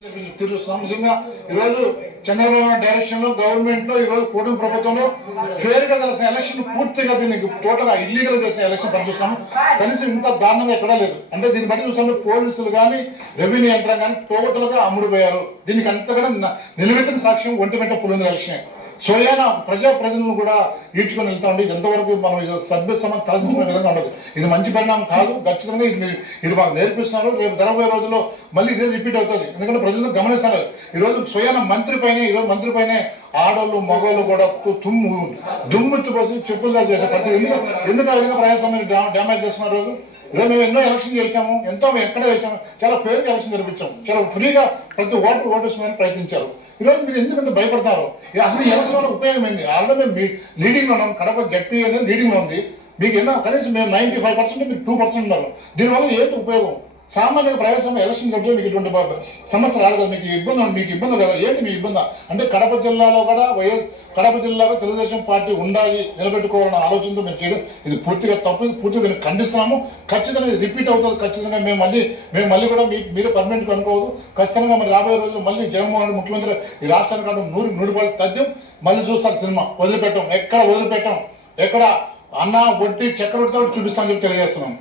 చూస్తున్నాం. నిజంగా ఈరోజు చంద్రబాబు డైరెక్షన్ లో గవర్నమెంట్ లో ఈరోజు కూటమి ప్రభుత్వంలో ఫేర్ గా జరిసిన ఎలక్షన్ పూర్తిగా దీనికి టోటల్ గా ఇల్లీగల్ చేసిన ఎలక్షన్ పంపిస్తున్నాము. కనీసం ఇంత దారుణంగా ఎక్కడా లేదు. అంటే దీన్ని బట్టి చూసినప్పుడు పోలీసులు కానీ రెవెన్యూ యంత్రం కానీ టోటల్ గా అమ్ముడుపోయారు. దీనికి అంతగా నిలబెట్టిన సాక్ష్యం ఒంటిమిట్ట పులింది ఎలక్షన్. స్వయాన ప్రజాప్రతినిధులను కూడా ఈడ్చుకొని వెళ్తా ఉండి ఎంతవరకు మనం సభ్య సమాజం తలదించుకునే విధంగా ఉండదు. ఇది మంచి పరిణామం కాదు. ఖచ్చితంగా ఇది మాకు నేర్పిస్తున్నారు. రేపు జరగబోయే రోజుల్లో మళ్ళీ ఇదే రిపీట్ అవుతుంది. ఎందుకంటే ప్రజలు గమనిస్తున్నారు. ఈ రోజు స్వయాన మంత్రి పైనే ఆడోళ్ళు మగవాళ్ళు కూడా దుమ్మెత్తిపోసి చెప్పులు చేసే పరిస్థితి. ఎందుకు ఆ విధంగా ప్రజాస్వామ్యాన్ని డ్యామేజ్ చేస్తున్నారు. రోజు ఈరోజు మేము ఎన్నో ఎలక్షన్ చేశాము, ఎంతో ఎక్కడ చేశాము, చాలా ఫేర్గా ఎలక్షన్ జరిపించాము, చాలా ఫ్రీగా ప్రతి ఓటు వేసుకుని ప్రయత్నించారు. ఈరోజు మీరు ఎందుకంటే భయపడతారు? అసలు ఈ ఎలక్షన్ వల్ల ఉపయోగం ఏంది? ఆల్రెడీ మేము లీడింగ్ లో ఉన్నాం. కడప జడ్పీ అనేది లీడింగ్ లో ఉంది. మీకు ఎన్నో కనీసం మేము 95% మీరు 2% ఉన్నారు. దీనివల్ల ఏంటి ఉపయోగం? సామాన్యంగా ప్రజాస్వామ్య ఎలక్షన్ గడ్డలో మీకు ఇటువంటి సమస్య రాదు కదా. మీకు ఇబ్బంది కదా. ఏంటి మీ ఇబ్బంది? అంటే కడప జిల్లాలో కూడా కడప జిల్లాలో తెలుగుదేశం పార్టీ ఉండాలి, నిలబెట్టుకోవాలన్న ఆలోచనతో మేము చేయడం ఇది పూర్తిగా తప్పు. పూర్తిగా దీన్ని ఖండిస్తున్నాము. ఖచ్చితంగా ఇది రిపీట్ అవుతుంది. ఖచ్చితంగా మేము మళ్ళీ కూడా మీరు పర్మనెంట్ అనుకోవద్దు. ఖచ్చితంగా మరి రాబోయే రోజులు మళ్ళీ జగన్మోహన్ రెడ్డి ముఖ్యమంత్రి ఈ రాష్ట్రానికి కావడం 100 తథ్యం. మళ్ళీ చూస్తారు సినిమా. వదిలిపెట్టాం, ఎక్కడ వదిలిపెట్టాం, ఎక్కడ అన్న వడ్డీ చక్రవర్తితో చూపిస్తామని చెప్పి తెలియజేస్తున్నాం.